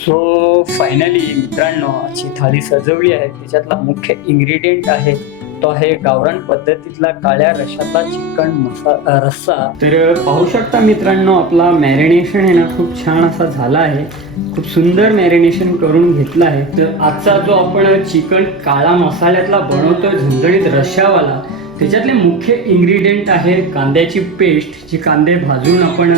So finally मित्रांनो अशी थाळी सजवली आहे. त्याच्यातला मुख्य इन्ग्रेडियंट आहे तो आहे गावरान पद्धतीतला काळ्या रशातला चिकन मसा रस्सा. तर पाहू शकता मित्रांनो आपला मॅरिनेशन आहे ना खूप छान असा झाला आहे. खूप सुंदर मॅरिनेशन करून घेतला आहे. तर आजचा जो आपण चिकन काळा मसाल्यातला बनवतो झणझणीत रश्शावाला त्याच्यातले मुख्य इन्ग्रेडियंट आहे कांद्याची पेस्ट जी कांदे भाजून आपण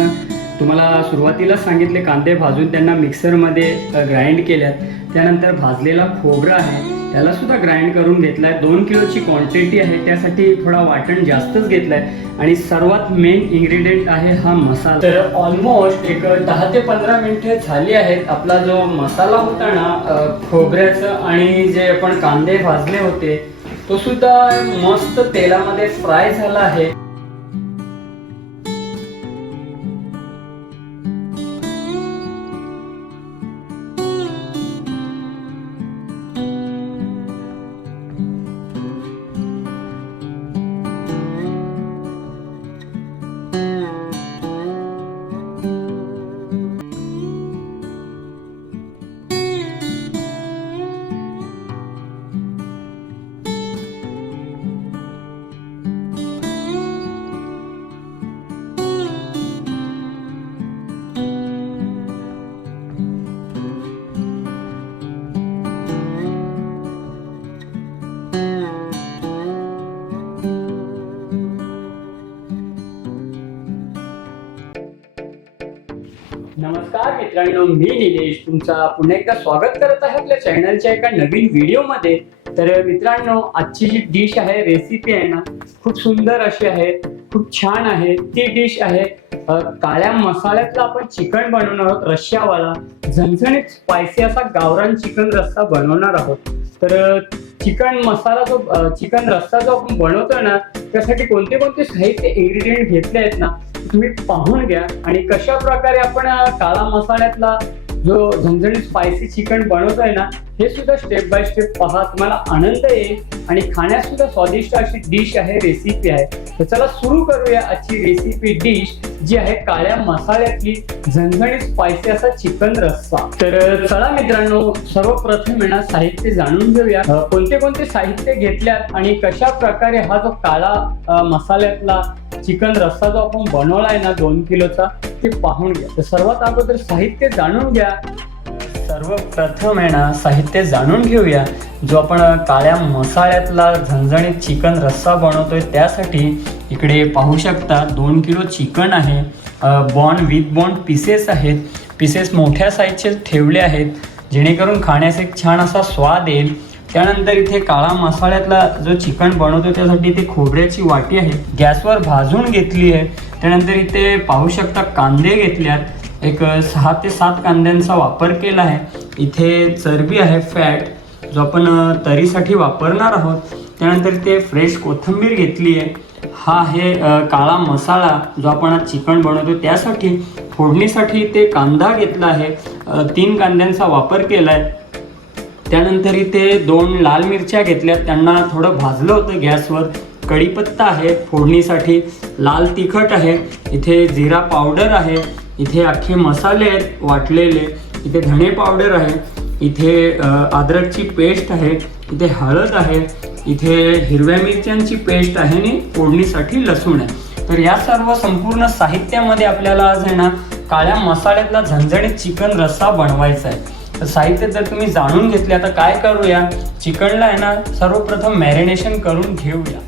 तुम्हाला सुरुवातीला सांगितले कांदे भाजून त्यांना मिक्सरमध्ये ग्राइंड केल्यात. त्यानंतर भाजलेला खोबरा आहे त्याला सुद्धा ग्राइंड करून घेतलाय. दोन किलोची क्वांटिटी आहे त्यासाठी थोडा वाटण जास्तच घेतलाय. आणि सर्वात मेन इन्ग्रेडियंट आहे हा मसाला. तर ऑलमोस्ट एक दहा ते पंधरा मिनिटे झाली आहेत. आपला जो मसाला होता ना खोबऱ्याचं आणि जे आपण कांदे भाजले होते तो सुद्धा मस्त तेलामध्ये फ्राय झाला आहे. मित्रांनो मी निलेश तुमचा पुन्हा एकदा स्वागत करत आहे आपल्या चॅनलच्या एका नवीन व्हिडिओमध्ये तर मित्रांनो आजची जी डिश आहे रेसिपी आहे ना खूप सुंदर अशी आहे. खूप छान आहे. ती डिश आहे काळ्या मसाल्यातला आपण चिकन बनवणार आहोत रश्यावाला. झणझणीत स्पायसी असा गावरान चिकन रस्सा बनवणार आहोत. तर चिकन मसाला जो चिकन रस्सा जो आपण बनवतोय ना त्यासाठी कोणते कोणते साहित्य इन्ग्रेडियंट घेतले आहेत ना तुम्ही पाहून घ्या. आणि कशा प्रकारे आपण काळा मसाल्यातला जो झणझणीत स्पायसी चिकन बनवतोय ना हे सुद्धा स्टेप बाय स्टेप पहा तुम्हाला आनंद येईल आणि खाण्यास सुद्धा स्वादिष्ट अशी डिश आहे रेसिपी आहे. तर चला सुरू करूया आजची रेसिपी डिश जी आहे काळ्या मसाल्यातली झणझणीत स्पायसी असा चिकन रस्सा. तर चला मित्रांनो सर्वप्रथम ना साहित्य जाणून घेऊया. अ, कोणते कोणते साहित्य घेतल्यात आणि कशा प्रकारे हा जो काळा मसाल्यातला चिकन रस्सा जो आपण बनवलाय ना दोन किलोचा ते पाहून घ्या. तर सर्वात अगोदर साहित्य जाणून घ्या. सर्वप्रथम आहे ना साहित्य जाणून घेऊया. जो आपण काळ्या मसाल्यातला झणझणीत चिकन रस्सा बनवतोय त्यासाठी इकडे पाहू शकता दोन किलो चिकन आहे. बॉन विथ बॉन पीसेस आहेत. पीसेस मोठ्या साईजचे ठेवले आहेत. जेणेकरून खाण्यास एक छान असा स्वाद येईल. त्यानंतर इथे काळा मसाल्यातला जो चिकन बनवतो त्यासाठी इथे खोबऱ्याची वाटी आहे. गॅसवर भाजून घेतली आहे. त्यानंतर इथे पाहू शकता कांदे घेतल्यात. एक सहा ते सात कांद्यांचा वापर केला आहे. इथे चरबी आहे फॅट जो आपण तरीसाठी वापरणार आहोत. त्यानंतर इथे फ्रेश कोथिंबीर घेतली आहे. हा आहे काळा मसाला जो आपण आज चिकन बनवतो त्यासाठी. फोडणीसाठी इथे कांदा घेतला आहे. तीन कांद्यांचा वापर केला आहे. त्यानंतर इथे दोन लाल मिरच्या घेतल्यात. त्यांना थोडं भाजलं होतं गॅसवर. कढीपत्ता आहे फोडणीसाठी. लाल तिखट आहे. इथे जिरा पावडर आहे. इथे अख्खे मसाले आहेत वाटलेले. इथे धणे पावडर आहे. इथे अद्रकची पेस्ट आहे. इथे हळद आहे. इथे हिरव्या मिरच्यांची पेस्ट आहे आणि फोडणीसाठी लसूण आहे. तर या सर्व संपूर्ण साहित्यामध्ये आपल्याला आज आहे ना काळ्या मसाल्यातला झणझणीत चिकन रस्सा बनवायचा आहे. तर साहित्य जर तुम्ही जाणून घेतले आता काय करूया? चिकनला आहे ना सर्वप्रथम मॅरिनेशन करून घेऊया.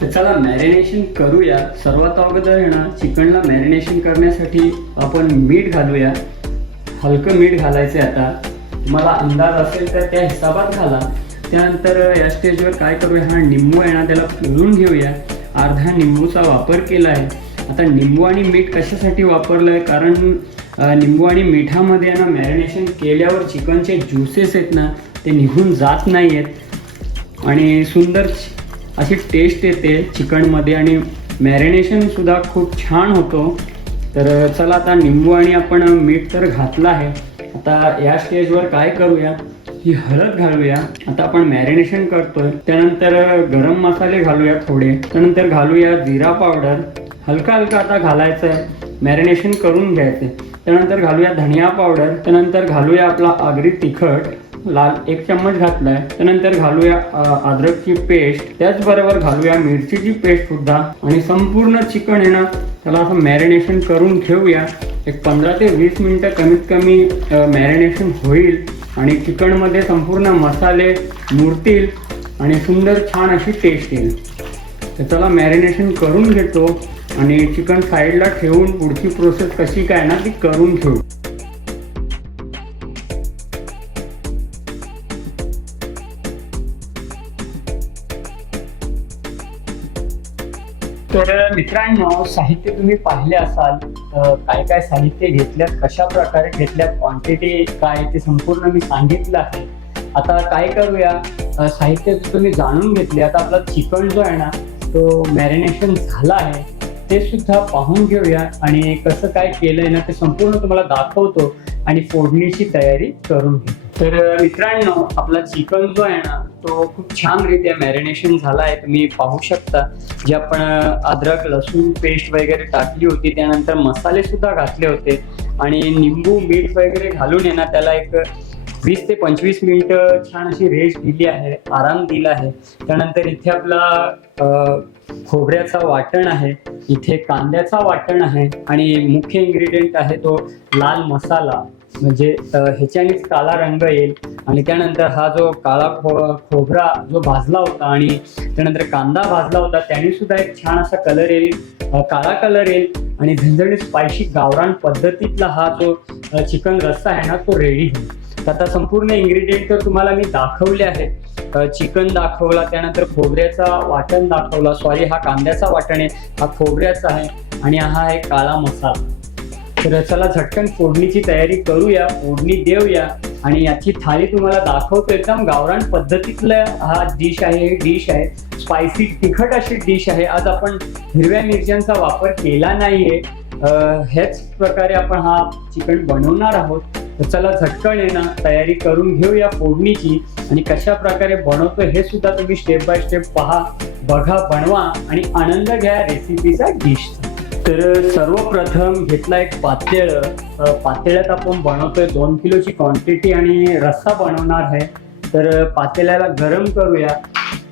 तर चला मॅरिनेशन करूया. सर्वात अगोदर आहे ना चिकनला मॅरिनेशन करण्यासाठी आपण मीठ घालूया. हलकं मीठ घालायचं आहे आता. तुम्हाला अंदाज असेल तर त्या हिसाबात घाला. त्यानंतर या स्टेजवर काय करूया हा निंबू आहे ना त्याला पिळून घेऊया. अर्धा निंबूचा वापर केला आहे. आता निंबू आणि मीठ कशासाठी वापरलं आहे कारण लिंबू निंबू आणि मिठामध्ये ना मॅरिनेशन केल्यावर चिकनचे ज्युसेस आहेत ना ते निघून जात नाही आहेत आणि सुंदर अशी टेस्ट येते चिकनमध्ये आणि मॅरिनेशनसुद्धा खूप छान होतो. तर चला आता निंबू आणि आपण मीठ तर घातलं आहे. आता या स्टेजवर काय करूया? ही हळद घालूया. आता आपण मॅरिनेशन करतोय. त्यानंतर गरम मसाले घालूया थोडे. त्यानंतर घालूया जिरा पावडर. हलका हलका आता घालायचं आहे मॅरिनेशन करून घ्यायचं त्यानंतर घालूया धनिया पावडर त्यानंतर घालूया आपला आगरी तिखट लाल एक चम्मच घातलाय. त्यानंतर घालूया अद्रकची पेस्ट त्याचबरोबर घालूया मिरचीची पेस्ट सुद्धा. आणि संपूर्ण चिकन आहे ना त्याला असं मॅरिनेशन करून घेऊया. एक पंधरा ते वीस मिनटं कमीत कमी मॅरिनेशन होईल आणि चिकनमध्ये संपूर्ण मसाले मुरतील आणि सुंदर छान अशी टेस्ट येईल. तर चला मॅरिनेशन करून घेतो. आणि चिकन साईडला ठेवून पुढची प्रोसेस कशी काय ना ती करून घेऊ तर मित्रांनो साहित्य तुम्ही पाहिले असाल काय काय साहित्य घेतल्यात कशा प्रकारे घेतल्यात क्वांटिटी काय ते संपूर्ण मी सांगितलं आहे. आता काय करूया साहित्य तुम्ही जाणून घेतले. आता आपला चिकन जो आहे ना तो मॅरिनेशन झाला आहे. ते सुद्धा पाहून घेऊया आणि कसं काय केलंय ना ते संपूर्ण तुम्हाला दाखवतो आणि फोडणीची तयारी करून घेतो. तर मित्रांनो आपला चिकन जो आहे ना तो खूप छान रित्या मॅरिनेशन झाला आहे. तुम्ही पाहू शकता. जे आपण अद्रक लसूण पेस्ट वगैरे टाकली होती त्यानंतर मसाले सुद्धा घातले होते. आणि निंबू मीठ वगैरे घालून आहे ना त्याला एक वीस ते पंचवीस मिनिटं छान अशी रेस्ट दिली आहे आराम दिला आहे. त्यानंतर इथे आपला खोबऱ्याचा वाटण आहे इथे कांद्याचा वाटण आहे आणि मुख्य इन्ग्रेडियंट आहे तो लाल मसाला. म्हणजे ह्याच्यानेच काळा रंग येईल आणि त्यानंतर हा जो काळा खो खोबरा जो भाजला होता आणि त्यानंतर कांदा भाजला होता त्याने सुद्धा एक छान असा कलर येईल काळा कलर येईल आणि झणझणीत स्पायशी गावरान पद्धतीतला हा जो चिकन रस्सा आहे ना तो रेडी होईल. आता संपूर्ण इन्ग्रेडियंट तर तुम्हाला मी दाखवले आहेत. चिकन दाखवला त्यानंतर खोबऱ्याचा वाटण दाखवला. सॉरी हा कांद्याचा वाटण आहे. हा खोबऱ्याचा आहे. आणि हा आहे काळा मसाला. तर चला झटकन फोडणीची तयारी करूया फोडणी देऊया. आणि याची थाळी तुम्हाला दाखवतो. एकदम गावरान पद्धतीतलं हा डिश आहे डिश आहे. स्पायसी तिखट अशी डिश आहे. आज आपण हिरव्या मिरच्यांचा वापर केला नाहीये. हेच ह्याच प्रकारे आपण हा चिकन बनवणार आहोत. तर चला झटकन येणं तयारी करून घेऊया फोडणीची आणि कशा प्रकारे बनवतो हे सुद्धा तुम्ही स्टेप बाय स्टेप पहा. बघा बनवा आणि आनंद घ्या रेसिपीचा डिश तर सर्वप्रथम घेतला एक पातेळ. पातेळ्यात आपण बनवतोय दोन किलोची क्वांटिटी आणि रस्सा बनवणार आहे. तर पातेल्याला गरम करूया.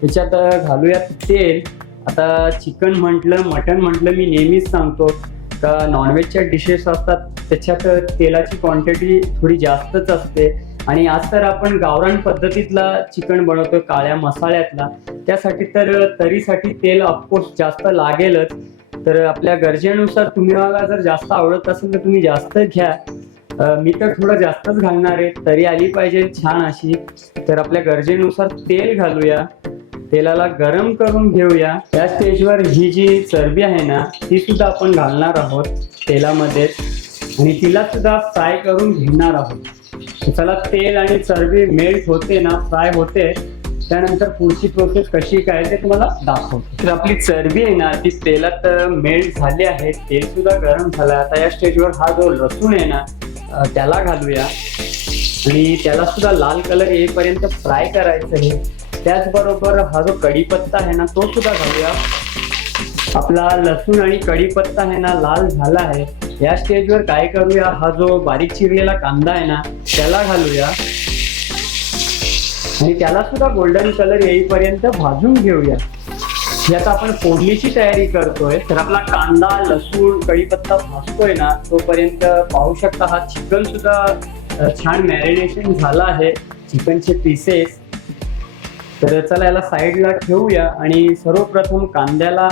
त्याच्यात घालूयात घालूया तेल. आता चिकन म्हटलं मटन म्हटलं मी नेहमीच सांगतो. का नॉनव्हेजच्या डिशेस असतात त्याच्यात तेलाची क्वांटिटी थोडी जास्तच असते. आणि आज तर आपण गावरान पद्धतीतला चिकन बनवतो काळ्या मसाल्यातला. त्यासाठी तर तरीसाठी तेल ऑफकोर्स जास्त लागेलच. तर आपल्या गरजेनुसार तुम्ही मला जर जास्त आवडत असेल तर तुम्ही जास्त घ्या. मी तर थोडं जास्तच घालणार आहे तरी आली पाहिजे छान अशी. तर आपल्या गरजेनुसार तेल घालूया. तेलाला गरम करून घेऊया. त्या स्टेजवर ही जी चरबी आहे ना ती सुद्धा आपण घालणार आहोत. तेलामध्ये. आणि तिला सुद्धा फ्राय करून घेणार आहोत. चला तेल आणि चरबी मेल्ट होते ना फ्राय होते. त्यानंतर पुढची प्रोसेस कशी काय ते तुम्हाला दाखवतो. तर आपली चरबी आहे ना ती तेलात मेल्ट झाली आहे. तेल सुद्धा गरम झालं. आता या स्टेजवर हा जो लसूण आहे ना त्याला घालूया. आणि त्याला सुद्धा लाल कलर येईपर्यंत फ्राय करायचं आहे. त्याचबरोबर हा जो कढीपत्ता आहे ना तो सुद्धा घालूया. आपला लसूण आणि कढीपत्ता आहे ना लाल झाला आहे. या स्टेजवर काय करूया? हा जो बारीक चिरलेला कांदा आहे ना त्याला घालूया. आणि त्याला सुद्धा गोल्डन कलर येईपर्यंत भाजून घेऊया. ही आता आपण फोडणीची तयारी करतोय. तर आपला कांदा लसूण कढीपत्ता भाजतोय ना तोपर्यंत पाहू शकता हा चिकन सुद्धा छान मॅरिनेशन झाला आहे. चिकनचे पीसेस तर चला याला साईडला ठेवूया आणि सर्वप्रथम कांद्याला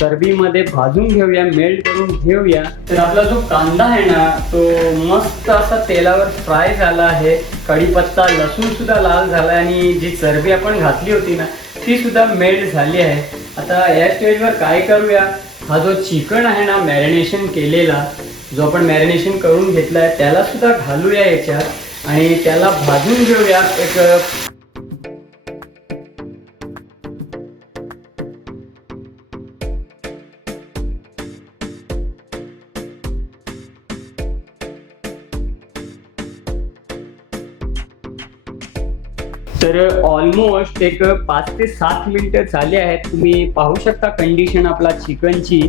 चरबीमध्ये भाजून घेऊया मेल्ट करून घेऊया. तर आपला जो कांदा आहे ना तो मस्त असा तेलावर फ्राय झाला आहे. कढीपत्ता लसूण सुद्धा लाल झाला आणि जी चरबी आपण घातली होती ना ती सुद्धा मेल्ट झाली आहे. आता या स्टेजवर काय करूया? हा जो चिकन आहे ना मॅरिनेशन केलेला जो आपण मॅरिनेशन करून घेतला आहे त्याला सुद्धा घालूया याच्यात. आणि त्याला भाजून घेऊया एक तर ऑलमोस्ट एक पाच ते सात मिनिटं झाली आहेत. तुम्ही पाहू शकता कंडिशन आपला चिकनची.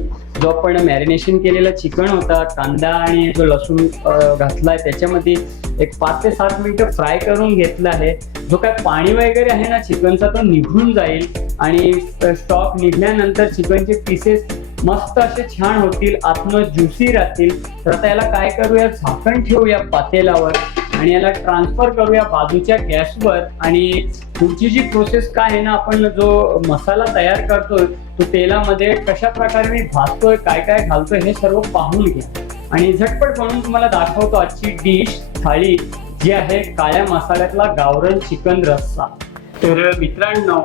जो आपण मॅरिनेशन केलेला चिकन होता कांदा आणि जो लसूण घातला आहे त्याच्यामध्ये एक पाच ते सात मिनिटं फ्राय करून घेतला आहे. जो काय पाणी वगैरे आहे ना चिकनचा तो निघून जाईल आणि स्टॉक निघल्यानंतर चिकनचे पीसेस मस्त असे छान होतील आतनं ज्युसी राहतील. तर आता याला काय करूया? झाकण ठेवूया पातेलावर आणि याला ट्रान्सफर करूया बाजूच्या गॅसवर आणि पुढची जी प्रोसेस काय आहे ना आपण जो मसाला तयार करतोय तो तेलामध्ये कशा प्रकारे मी भाजतोय काय काय घालतोय हे सर्व पाहून घ्या. आणि झटपट बनवून तुम्हाला दाखवतो आजची डिश थाळी जी आहे काळ्या मसाल्यातला गावरण चिकन रस्सा. तर मित्रांनो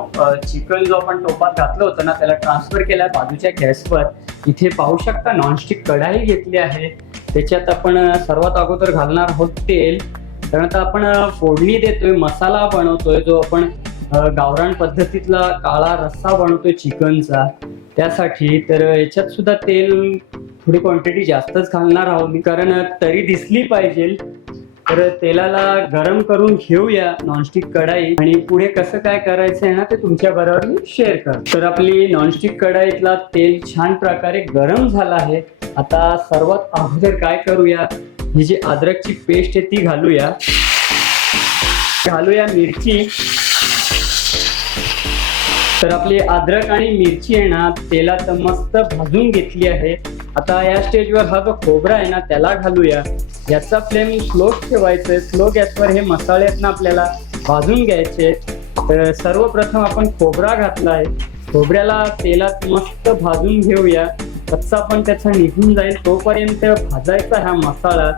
चिकन जो आपण टोपात घातलं होतं ना त्याला ट्रान्सफर केला बाजूच्या गॅसवर इथे पाहू शकता नॉनस्टिक कढाई घेतली आहे. त्याच्यात आपण सर्वात अगोदर घालणार आहोत तेल. कारण आता आपण फोडणी देतोय मसाला बनवतोय जो आपण गावरान पद्धतीतला काळा रस्सा बनवतोय चिकनचा त्यासाठी तर याच्यात सुद्धा तेल थोडी क्वांटिटी जास्तच घालणार आहोत मी. कारण तरी दिसली पाहिजे. तर तेलाला गरम करून घेऊया नॉनस्टिक कढाई. आणि पुढे कसं काय करायचं आहे ना ते तुमच्या बरोबर मी शेअर कर तर आपली नॉनस्टिक कढाईतला तेल छान प्रकारे गरम झाला आहे. आता सर्वात अगोदर काय करूया? ही जी अद्रकची पेस्ट आहे ती घालूया. घालूया मिरची. तर आपली अद्रक आणि मिरची आहे ना तेलात मस्त भाजून घेतली आहे. आता या स्टेजवर हा जो खोबरा आहे ना त्याला घालूया. याचा फ्लेम स्लो ठेवायचा आहे स्लो गॅसवर हे मसाले आहेत ना आपल्याला भाजून घ्यायचे. तर सर्वप्रथम आपण खोबरा घातला आहे. खोबऱ्याला तेलात मस्त भाजून घेऊया. कच्चा पण त्याचा निघून जाईल तोपर्यंत भाजायचा हा मसाला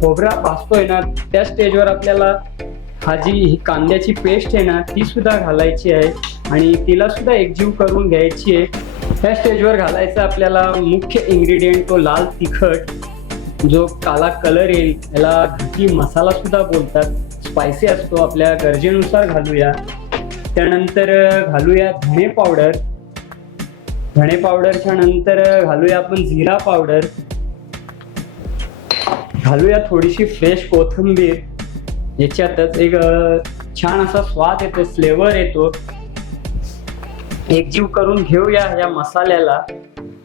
खोबरा भाजतोय ना त्या स्टेजवर आपल्याला भाजी ही कांद्याची पेस्ट आहे ना ती सुद्धा घालायची आहे आणि तिला सुद्धा एकजीव करून घ्यायची आहे. त्या स्टेजवर घालायचा आपल्याला मुख्य इन्ग्रेडियंट तो लाल तिखट जो काला कलर येईल याला घाटी मसाला सुद्धा बोलतात. स्पायसी असतो आपल्या गरजेनुसार घालूया. त्यानंतर घालूया धणे पावडर धणे पावडरच्या नंतर घालूया आपण जिरा पावडर. घालूया थोडीशी फ्रेश कोथिंबीर. याच्यातच एक छान असा स्वाद येतो फ्लेवर येतो. एकजीव करून घेऊया या मसाल्याला.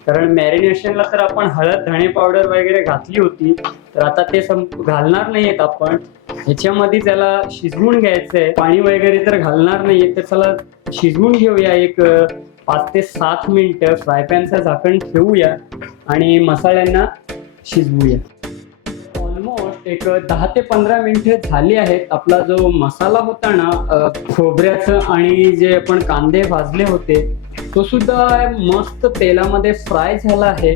कारण मॅरिनेशनला तर आपण हळद धणे पावडर वगैरे घातली होती. तर आता ते संप घालणार नाहीयेत आपण. ह्याच्यामध्ये त्याला शिजवून घ्यायचंय. पाणी वगैरे तर घालणार नाहीये. तर त्याला शिजवून घेऊया एक पाच ते सात मिनिटं. फ्राय पॅनचं झाकण ठेवूया आणि मसाल्यांना शिजवूया. ऑलमोस्ट एक दहा ते पंधरा मिनिटं झाली आहेत. आपला जो मसाला होता ना खोबऱ्याचं आणि जे आपण कांदे भाजले होते तो सुद्धा मस्त तेलामध्ये फ्राय झाला आहे.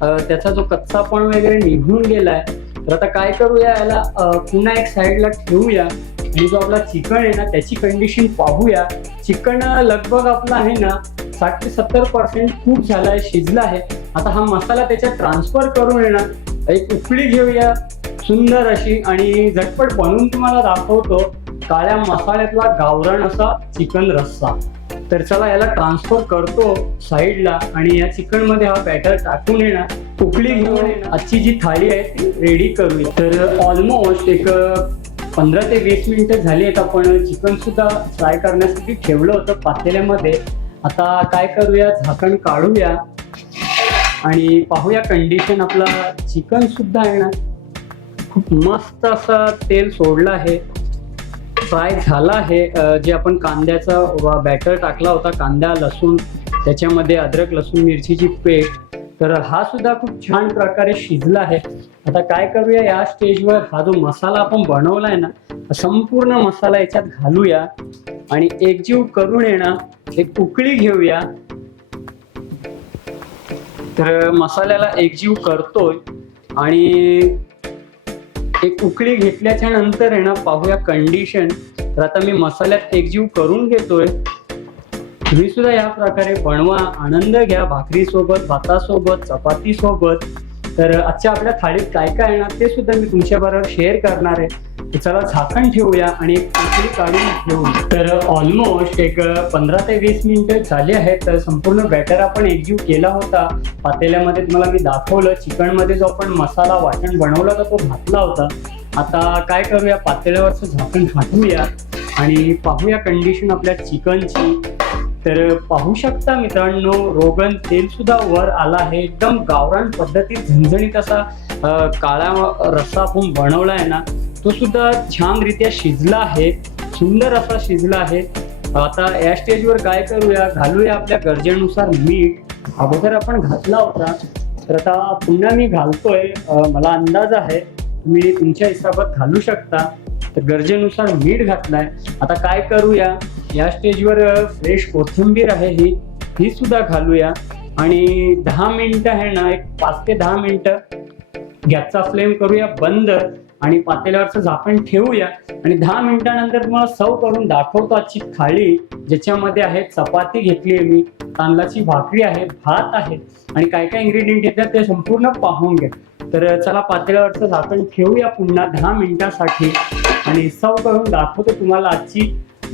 त्याचा जो कच्चापण वगैरे निघून गेलाय. तर आता काय करूया याला पुन्हा एक साईडला ठेवूया. आणि जो आपला चिकन आहे ना त्याची कंडिशन पाहूया. चिकन लगभग आपला आहे ना साठ ते सत्तर पर्सेंट खूप झाला आहे शिजला आहे. आता हा मसाला त्याच्यात ट्रान्सफर करून येणार एक उकळी घेऊया सुंदर अशी. आणि झटपट बनवून तुम्हाला दाखवतो काळ्या मसाल्यातला गावरण असा चिकन रस्सा. तर चला याला ट्रान्सफर करतो साईडला आणि या चिकनमध्ये हा बॅटर टाकून येणार. उकळी घेऊन आजची जी थाळी आहे ती रेडी करूया. तर ऑलमोस्ट एक पंधरा ते वीस मिनिटं झाली आहेत आपण. चिकन सुद्धा फ्राय करण्यासाठी ठेवलं होतं पातेल्यामध्ये. आता काय करूया? झाकण काढूया. आणि पाहूया कंडिशन आपला. चिकन सुद्धा खूप मस्त असा तेल सोडलं आहे. फ्राय झाला आहे. जे आपण कांद्याचा बॅटर टाकला होता कांदा लसूण त्याच्यामध्ये अद्रक लसूण मिरचीची पेस्ट. तर हा सुद्धा खूप छान प्रकारे शिजला आहे. आता काय करूया या स्टेजवर हा जो मसाला आपण बनवलाय ना संपूर्ण मसाला याच्यात घालूया आणि एकजीव करून येणार एक उकळी घेऊया. तर मसाल्याला एकजीव करतोय आणि एक उकळी घेतल्याच्या नंतर आहे ना पाहूया कंडिशन तर आता मी मसाल्यात एकजीव करून घेतोय. तुम्ही सुद्धा या प्रकारे बनवा आनंद घ्या भाकरी सोबत भातासोबत चपाती सोबत तर आजच्या आपल्या थाळीत काय काय येणार ते सुद्धा मी तुमच्या बरोबर शेअर करणार आहे. चला झाकण ठेवूया आणि एक पोकळी काढून ठेवू तर ऑलमोस्ट एक पंधरा ते वीस मिनिटं झाली आहेत तर संपूर्ण बॅटर आपण एकजीव केला होता. पातेल्यामध्ये तुम्हाला मी दाखवलं चिकनमध्ये जो आपण मसाला वाटण बनवला होता तो घातला होता. आता काय करूया पातेल्यावरचं झाकण घातूया आणि पाहूया कंडिशन आपल्या चिकनची. तर पाहू शकता मित्रांनो रोगन तेल सुद्धा वर आला आहे. एकदम गावरान पद्धतीत झणझणीत असा काळा रस्सा आपण बनवला आहे ना तो सुद्धा छानरित्या शिजला आहे सुंदर असा शिजला आहे. आता या स्टेजवर काय करूया? घालूया आपल्या गरजेनुसार मीठ. अगोदर आपण घातला होता. तर आता पुन्हा मी घालतोय. मला अंदाज आहे तुम्ही तुमच्या हिसाबात घालू शकता. तर गरजेनुसार मीठ घातलाय. आता काय करूया? या स्टेजवर फ्रेश कोथिंबीर आहे ही. ही सुद्धा घालूया. आणि दहा मिनिटं आहे ना एक पाच ते दहा मिनिटं. गॅसचा फ्लेम करूया बंद. आणि पातेल्यावरचं झाकण ठेवूया. आणि दहा मिनिटानंतर तुम्हाला सर्व करून दाखवतो आजची थाळी ज्याच्यामध्ये आहे चपाती घेतली आहे मी तांदळाची भाकरी आहे भात आहे आणि काय काय इन्ग्रेडियंट येतात ते संपूर्ण पाहून घ्या. तर चला पातेल्यावरचं झाकण ठेवूया पुन्हा दहा मिनिटासाठी. आणि सर्व करून दाखवतो तुम्हाला आजची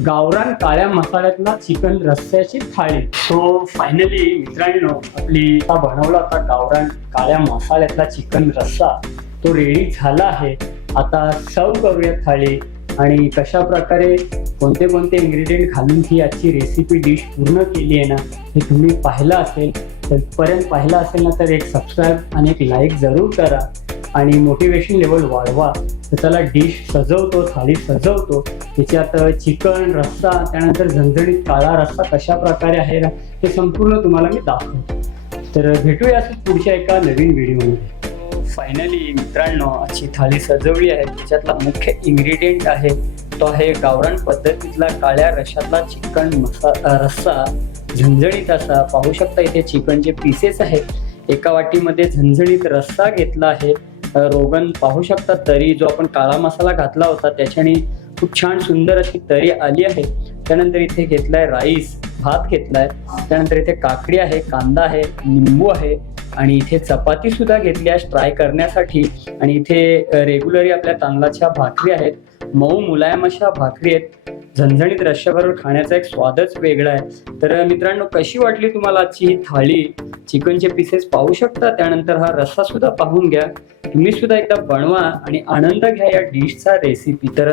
गावरान काळ्या मसाल्यातला चिकन रस्स्याची थाळी. सो फायनली मित्रांनो आपली बनवला होता गावरान काळ्या मसाल्यातला चिकन रस्सा. तो रेडी झाला आहे. आता सर्व करूया थाळी. आणि कशा प्रकारे कोणते कोणते इन्ग्रेडियंट घालून ही आजची रेसिपी डिश पूर्ण केली आहे ना हे तुम्ही पाहिलं असेल तिथपर्यंत पाहिलं असेल ना तर एक सबस्क्राईब आणि एक लाईक जरूर करा. आणि मोटिवेशन लेवल वाढवा. तर त्याला डिश सजवतो थाळी सजवतो. त्याच्यात चिकन रस्सा त्यानंतर झणझणीत काळा रस्सा कशा प्रकारे आहे ना हे संपूर्ण तुम्हाला मी दाखवतो. तर भेटूया असं पुढच्या एका नवीन व्हिडिओमध्ये फायनली मित्रांनो अशी थाळी सजवली आहे. त्याच्यातला मुख्य इन्ग्रेडियंट आहे तो आहे गावरान पद्धतीतला काळ्या रशातला चिकन मसा रस्सा. झणझणीत असा. पाहू शकता इथे चिकनचे पीसेस आहेत एका वाटीमध्ये झणझणीत रस्सा घेतला आहे. रोगन पाहू शकता तरी जो आपण काळा मसाला घातला होता त्याच्याने खूप छान सुंदर अशी तरी आली आहे. त्यानंतर इथे घेतलाय राईस भात घेतलाय. त्यानंतर इथे काकडी आहे कांदा आहे लिंबू आहे. आणि इथे चपाती सुद्धा घेतल्यास ट्राय करण्यासाठी. आणि इथे रेग्युलरी आपल्या तांदळाच्या भाकरी आहेत. मऊ मुलायम अशा भाकरी आहेत. झणझणीत रश्याबरोबर खाण्याचा एक स्वादच वेगळा आहे. तर मित्रांनो कशी वाटली तुम्हाला आजची ही थाळी? चिकनचे पीसेस पाहू शकता. त्यानंतर हा रस्सा सुद्धा पाहून घ्या. तुम्ही सुद्धा एकदा बनवा आणि आनंद घ्या या डिशचा रेसिपी तर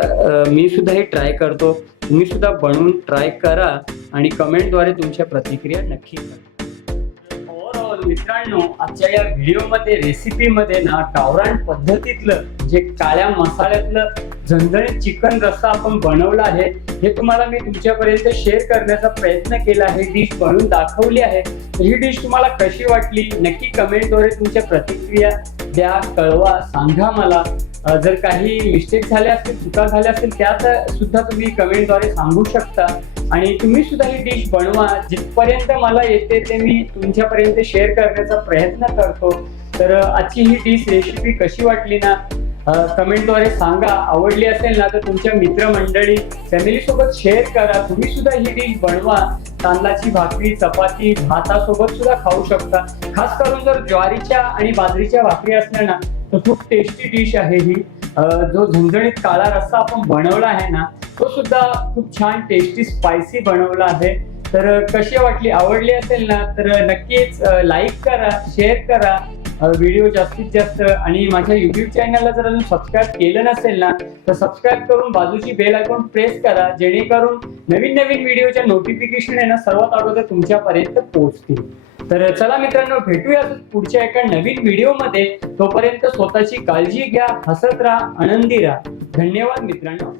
मी सुद्धा हे ट्राय करतो. तुम्ही सुद्धा बनवून ट्राय करा आणि कमेंटद्वारे तुमच्या प्रतिक्रिया नक्की करा. मित्रांनो आजच्या या व्हिडिओमध्ये रेसिपीमध्ये ना गावरान पद्धतीतलं जे काळ्या मसाल्यातलं झणझणीत चिकन रस्सा आपण बनवला आहे हे तुम्हाला मी तुमच्यापर्यंत शेअर करण्याचा प्रयत्न केला आहे. डिश बनवून दाखवली आहे. ही डिश तुम्हाला कशी वाटली? नक्की कमेंटद्वारे तुमच्या प्रतिक्रिया द्या कळवा सांगा मला. जर काही मिस्टेक झाल्या असतील चुका झाल्या असतील त्यात सुद्धा तुम्ही कमेंटद्वारे सांगू शकता. आणि तुम्ही सुद्धा ही डिश बनवा. जिथपर्यंत मला येते ते मी तुमच्यापर्यंत शेअर करण्याचा प्रयत्न करतो. तर आजची ही डिश रेसिपी कशी वाटली ना कमेंटद्वारे सांगा. आवडली असेल ना तर तुमच्या मित्रमंडळी फॅमिली सोबत शेअर करा. तुम्ही सुद्धा ही डिश बनवा. तांदळाची भाकरी चपाती भातासोबत सुद्धा खाऊ शकता. खास करून जर ज्वारीच्या आणि बाजरीच्या भाकरी असल्या ना तर खूप टेस्टी डिश आहे ही. जो झणझणीत काळा रस्सा आपण बनवला आहे ना तो सुद्धा खूप छान टेस्टी स्पायसी बनवला आहे. तर कशी वाटली? आवडली असेल ना तर नक्कीच लाईक करा शेअर करा. व्हिडिओ जास्तीत जास्त आणि माझ्या युट्यूब चॅनलला जर अजून सबस्क्राईब केलं नसेल ना तर सबस्क्राईब करून बाजूची बेल आयकॉन प्रेस करा जेणेकरून नवीन नवीन व्हिडिओच्या नोटिफिकेशन आहे ना सर्वात अगोदर तुमच्यापर्यंत पोहोचतील. तर चला मित्रांनो भेटूया पुढच्या एका नवीन व्हिडिओमध्ये तोपर्यंत स्वतःची काळजी घ्या हसत राहा आनंदी राहा. धन्यवाद मित्रांनो.